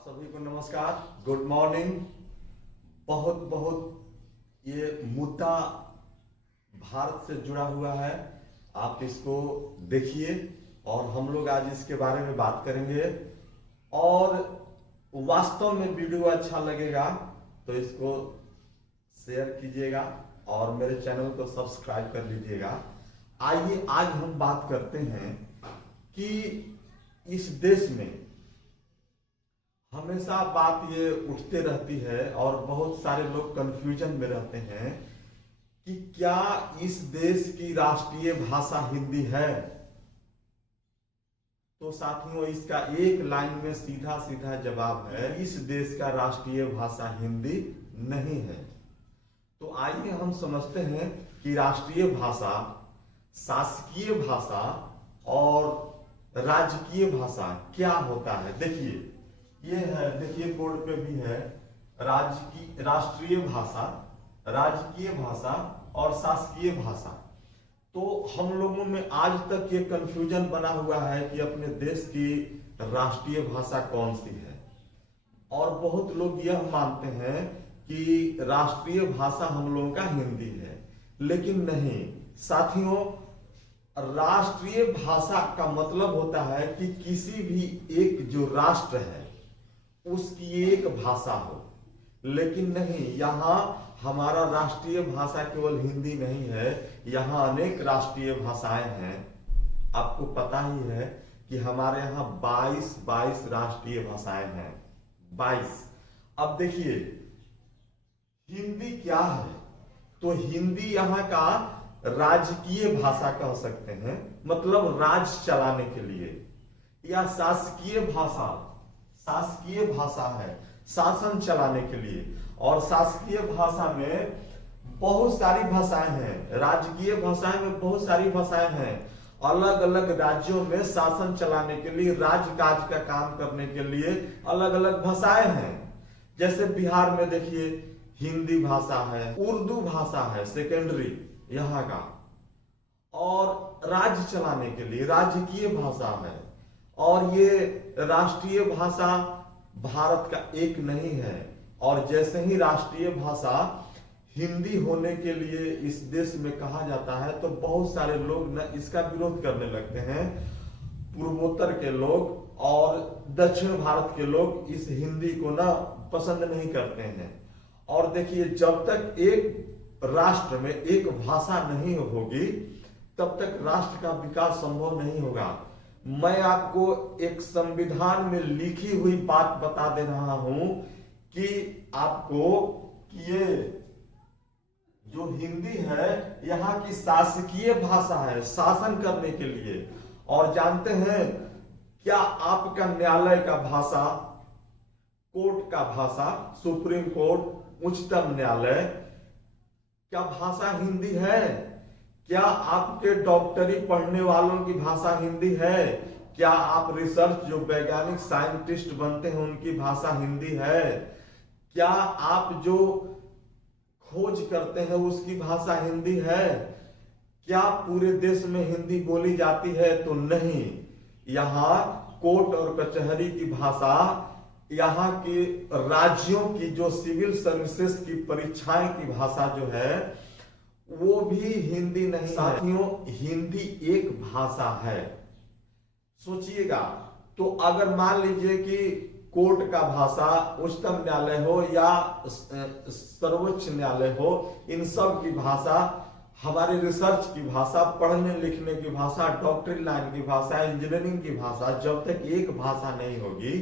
आप सभी को नमस्कार, गुड मॉर्निंग। बहुत बहुत ये मुद्दा भारत से जुड़ा हुआ है, आप इसको देखिए और हम लोग आज इसके बारे में बात करेंगे। और वास्तव में वीडियो अच्छा लगेगा तो इसको शेयर कीजिएगा और मेरे चैनल को सब्सक्राइब कर लीजिएगा। आइए आज हम बात करते हैं कि इस देश में हमेशा बात ये उठते रहती है और बहुत सारे लोग कंफ्यूजन में रहते हैं कि क्या इस देश की राष्ट्रीय भाषा हिंदी है। तो साथियों, इसका एक लाइन में सीधा सीधा जवाब है, इस देश का राष्ट्रीय भाषा हिंदी नहीं है। तो आइए हम समझते हैं कि राष्ट्रीय भाषा, शासकीय भाषा और राजकीय भाषा क्या होता है। देखिए ये है, देखिए बोर्ड पे भी है, राष्ट्रीय भाषा, राजकीय भाषा और शासकीय भाषा। तो हम लोगों में आज तक ये कंफ्यूजन बना हुआ है कि अपने देश की राष्ट्रीय भाषा कौन सी है, और बहुत लोग यह मानते हैं कि राष्ट्रीय भाषा हम लोगों का हिंदी है, लेकिन नहीं साथियों। राष्ट्रीय भाषा का मतलब होता है कि किसी भी एक जो राष्ट्र है उसकी एक भाषा हो, लेकिन नहीं, यहाँ हमारा राष्ट्रीय भाषा केवल हिंदी नहीं है, यहाँ अनेक राष्ट्रीय भाषाएं हैं। आपको पता ही है कि हमारे यहाँ 22 राष्ट्रीय भाषाएं हैं, 22। अब देखिए हिंदी क्या है, तो हिंदी यहाँ का राजकीय भाषा कह सकते हैं, मतलब राज चलाने के लिए, या शासकीय भाषा, शासकीय भाषा है शासन चलाने के लिए। और शासकीय भाषा में बहुत सारी भाषाएं हैं, राजकीय भाषाएं में बहुत सारी भाषाएं हैं। अलग अलग राज्यों में शासन चलाने के लिए, राजकाज का काम करने के लिए अलग अलग भाषाएं हैं। जैसे बिहार में देखिए हिंदी भाषा है, उर्दू भाषा है सेकेंडरी यहाँ का, और राज्य चलाने के लिए राजकीय भाषा है। और ये राष्ट्रीय भाषा भारत का एक नहीं है। और जैसे ही राष्ट्रीय भाषा हिंदी होने के लिए इस देश में कहा जाता है तो बहुत सारे लोग न इसका विरोध करने लगते हैं। पूर्वोत्तर के लोग और दक्षिण भारत के लोग इस हिंदी को ना पसंद नहीं करते हैं। और देखिए जब तक एक राष्ट्र में एक भाषा नहीं होगी तब तक राष्ट्र का विकास संभव नहीं होगा। मैं आपको एक संविधान में लिखी हुई बात बता दे रहा हूं कि आपको ये जो हिंदी है यहाँ की शासकीय भाषा है शासन करने के लिए। और जानते हैं क्या आपका न्यायालय का भाषा, कोर्ट का भाषा, सुप्रीम कोर्ट, उच्चतम न्यायालय, क्या भाषा हिंदी है? क्या आपके डॉक्टरी पढ़ने वालों की भाषा हिंदी है? क्या आप रिसर्च जो वैज्ञानिक साइंटिस्ट बनते हैं उनकी भाषा हिंदी है? क्या आप जो खोज करते हैं उसकी भाषा हिंदी है? क्या पूरे देश में हिंदी बोली जाती है? तो नहीं। यहाँ कोर्ट और कचहरी की भाषा, यहाँ के राज्यों की जो सिविल सर्विसेज की परीक्षाएं की भाषा जो है वो भी हिंदी नहीं। साथियों हिंदी एक भाषा है, सोचिएगा। तो अगर मान लीजिए कि कोर्ट का भाषा उच्चतम न्यायालय हो या सर्वोच्च न्यायालय हो, इन सब की भाषा, हमारे रिसर्च की भाषा, पढ़ने लिखने की भाषा, डॉक्टरी लाइन की भाषा, इंजीनियरिंग की भाषा, जब तक एक भाषा नहीं होगी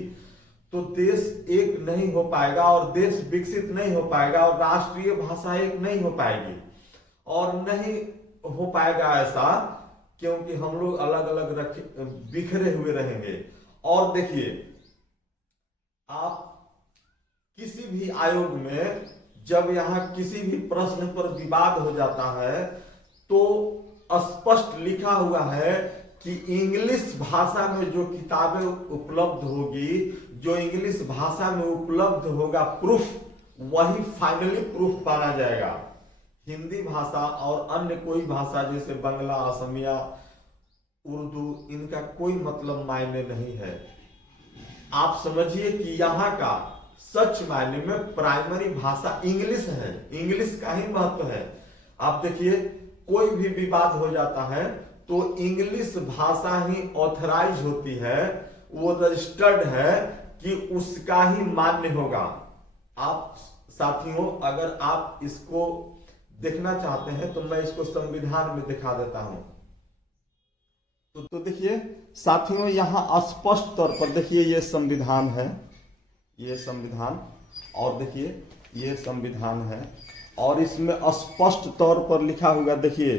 तो देश एक नहीं हो पाएगा और देश विकसित नहीं हो पाएगा और राष्ट्रीय भाषा एक नहीं हो पाएगी। और नहीं हो पाएगा ऐसा क्योंकि हम लोग अलग अलग बिखरे हुए रहेंगे। और देखिए आप किसी भी आयोग में जब यहाँ किसी भी प्रश्न पर विवाद हो जाता है तो स्पष्ट लिखा हुआ है कि इंग्लिश भाषा में जो किताबें उपलब्ध होगी, जो इंग्लिश भाषा में उपलब्ध होगा प्रूफ, वही फाइनली प्रूफ माना जाएगा। हिंदी भाषा और अन्य कोई भाषा जैसे बंगला, असमिया, उर्दू, इनका कोई मतलब मायने नहीं है। आप समझिए कि यहाँ का सच मायने में प्राइमरी भाषा इंग्लिश है, इंग्लिश का ही महत्व है। आप देखिए कोई भी विवाद हो जाता है तो इंग्लिश भाषा ही ऑथराइज होती है, वो रजिस्टर्ड है कि उसका ही मान्य होगा। आप साथियों अगर आप इसको देखना चाहते हैं तो मैं इसको संविधान में दिखा देता हूं। तो देखिए साथियों यहाँ स्पष्ट तौर पर देखिए ये संविधान है, ये संविधान, और देखिए ये संविधान है और इसमें स्पष्ट तौर पर लिखा हुआ देखिए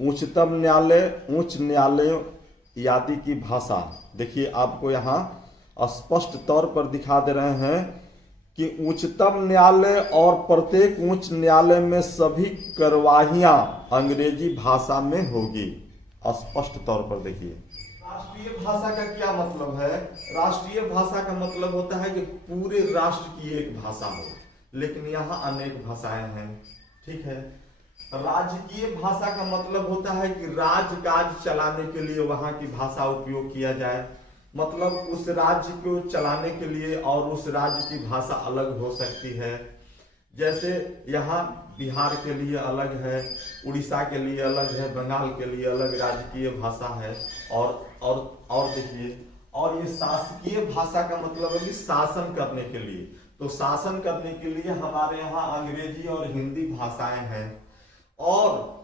उच्चतम न्यायालय, उच्च न्यायालय आदि की भाषा। देखिए आपको यहाँ स्पष्ट तौर पर दिखा दे रहे हैं कि उच्चतम न्यायालय और प्रत्येक उच्च न्यायालय में सभी कार्यवाहियां अंग्रेजी भाषा में होगी। स्पष्ट तौर पर देखिए राष्ट्रीय भाषा का क्या मतलब है। राष्ट्रीय भाषा का मतलब होता है कि पूरे राष्ट्र की एक भाषा हो, लेकिन यहाँ अनेक भाषाएं हैं, ठीक है। राजकीय भाषा का मतलब होता है कि राजकाज चलाने के लिए वहां की भाषा उपयोग किया जाए, मतलब उस राज्य को चलाने के लिए, और उस राज्य की भाषा अलग हो सकती है। जैसे यहाँ बिहार के लिए अलग है, उड़ीसा के लिए अलग है, बंगाल के लिए अलग राजकीय भाषा है। और देखिए, और ये शासकीय भाषा का मतलब है कि शासन करने के लिए, तो शासन करने के लिए हमारे यहाँ अंग्रेजी और हिंदी भाषाएं हैं। और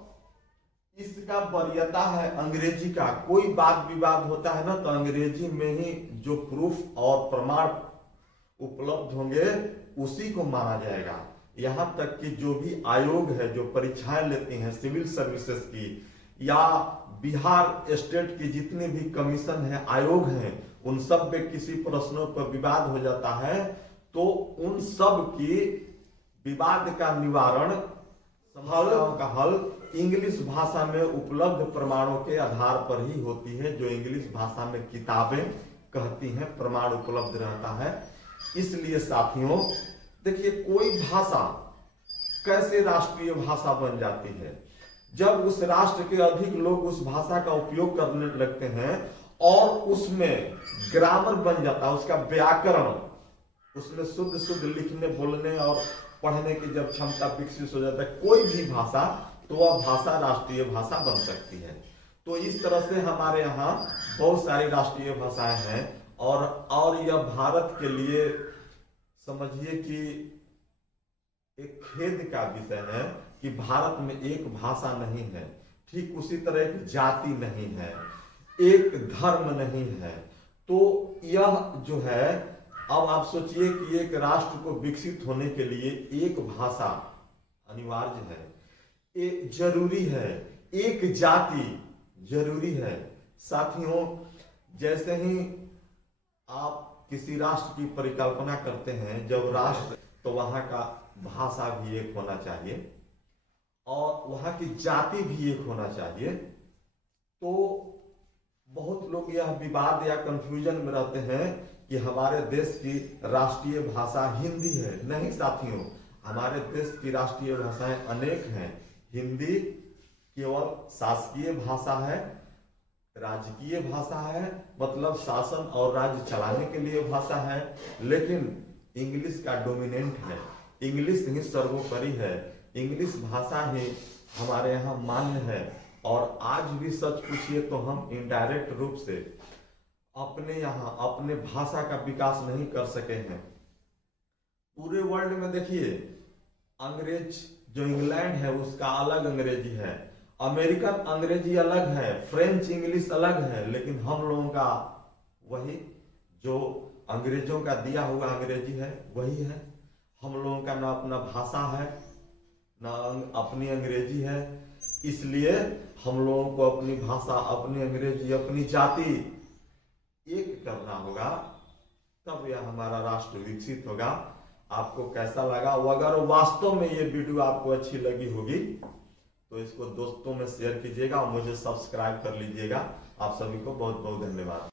इसका वरीयता है अंग्रेजी का, कोई वाद विवाद होता है ना तो अंग्रेजी में ही जो प्रूफ और प्रमाण उपलब्ध होंगे उसी को माना जाएगा। यहाँ तक कि जो भी आयोग है जो परीक्षाएं लेते हैं सिविल सर्विसेज की, या बिहार स्टेट की जितने भी कमीशन है, आयोग हैं, उन सब में किसी प्रश्नों पर विवाद हो जाता है तो उन सब की विवाद का निवारण, समस्याओं का हल इंग्लिश भाषा में उपलब्ध प्रमाणों के आधार पर ही होती है। जो इंग्लिश भाषा में किताबें कहती हैं, प्रमाण उपलब्ध रहता है। इसलिए साथियों देखिए, कोई भाषा कैसे राष्ट्रीय भाषा बन जाती है, जब उस राष्ट्र के अधिक लोग उस भाषा का उपयोग करने लगते हैं और उसमें ग्रामर बन जाता है, उसका व्याकरण, उसमें शुद्ध शुद्ध लिखने बोलने और पढ़ने की जब क्षमता विकसित हो जाता है कोई भी भाषा, तो वह भाषा राष्ट्रीय भाषा बन सकती है। तो इस तरह से हमारे यहाँ बहुत सारी राष्ट्रीय भाषाएं हैं। और यह भारत के लिए समझिए कि एक खेद का विषय है कि भारत में एक भाषा नहीं है, ठीक उसी तरह एक जाति नहीं है, एक धर्म नहीं है। तो यह जो है, अब आप सोचिए कि एक राष्ट्र को विकसित होने के लिए एक भाषा अनिवार्य है, एक जरूरी है, एक जाति जरूरी है। साथियों जैसे ही आप किसी राष्ट्र की परिकल्पना करते हैं, जब राष्ट्र, तो वहां का भाषा भी एक होना चाहिए और वहां की जाति भी एक होना चाहिए। तो बहुत लोग यह विवाद या कंफ्यूजन में रहते हैं कि हमारे देश की राष्ट्रीय भाषा हिंदी है। नहीं साथियों, हमारे देश की राष्ट्रीय भाषाएं अनेक हैं। हिंदी केवल शासकीय भाषा है, राजकीय भाषा है, मतलब शासन और राज्य चलाने के लिए भाषा है, लेकिन इंग्लिश का डोमिनेंट है, इंग्लिश ही सर्वोपरि है, इंग्लिश भाषा ही हमारे यहाँ मान्य है। और आज भी सच पूछिए तो हम इनडायरेक्ट रूप से अपने यहाँ अपने भाषा का विकास नहीं कर सके हैं। पूरे वर्ल्ड में देखिए, अंग्रेज जो इंग्लैंड है उसका अलग अंग्रेजी है, अमेरिकन अंग्रेजी अलग है, फ्रेंच इंग्लिश अलग है, लेकिन हम लोगों का वही जो अंग्रेजों का दिया हुआ अंग्रेजी है वही है। हम लोगों का ना अपना भाषा है ना अपनी अंग्रेजी है, इसलिए हम लोगों को अपनी भाषा, अपनी अंग्रेजी, अपनी जाति एक करना होगा, तब यह हमारा राष्ट्र विकसित होगा। आपको कैसा लगा? अगर वास्तव में ये वीडियो आपको अच्छी लगी होगी तो इसको दोस्तों में शेयर कीजिएगा और मुझे सब्सक्राइब कर लीजिएगा। आप सभी को बहुत बहुत धन्यवाद।